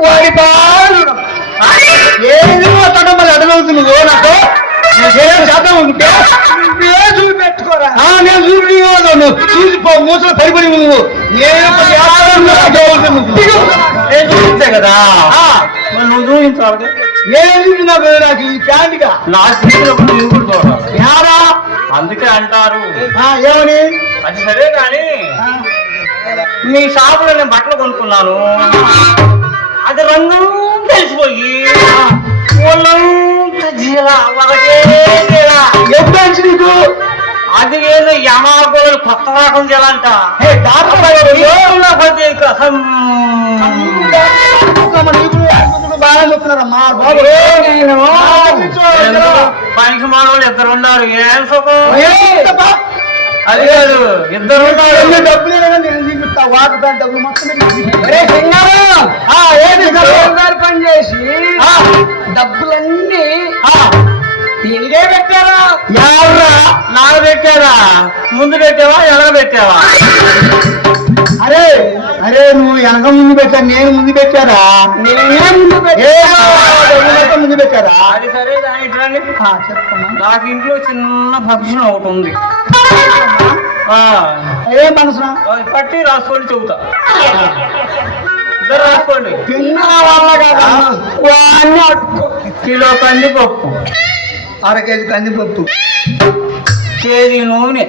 వాడి బాలు ఏది అతడు మళ్ళీ అడగవుతుంది నాకు శాతం ఉంటే చూపెట్టుకోరా నేను చూసిపో మూసలు పడిపడి నువ్వు నేను చూపించా కదా నువ్వు చూపించాలి నేను చూపించినా నాకు ఈ ప్యాంట్గా నా స్నేహితులు అందుకే అంటారు ఏమని అది సరే కానీ నీ షాపులో నేను బట్టలు కొనుక్కున్నాను అది రంగు తెలిసిపోయి ఎప్పుడు నీకు అది నేను యమాగోలు కొత్త రకం చేయాలంట బాగా చెప్తున్నారమ్మా పనికి మానవులు ఇద్దరు ఉన్నారు ఏం సుఖం అది కాదు ఇద్దరు డబ్బులు డబ్బులు మొత్తం పని చేసి డబ్బులన్నీ దీనికే పెట్టారా ఎవరా నాకు పెట్టారా ముందు పెట్టావా ఎనగ పెట్టావా అరే అరే నువ్వు వెనక ముందు పెట్టా నేను ముందు పెట్టారా ముందు పెట్టారా అది సరే దాని చెప్తాను నాకు ఇంట్లో చిన్న ఫంక్షన్ ఒకటి ఉంది ఏ మనసు పట్టి రాసుకోండి చెబుతా ఇద్దరు రాసుకోండి తిన్న వాళ్ళ కిలో కందిపప్పు అర కేజీ కందిపప్పు కేజీ నూనె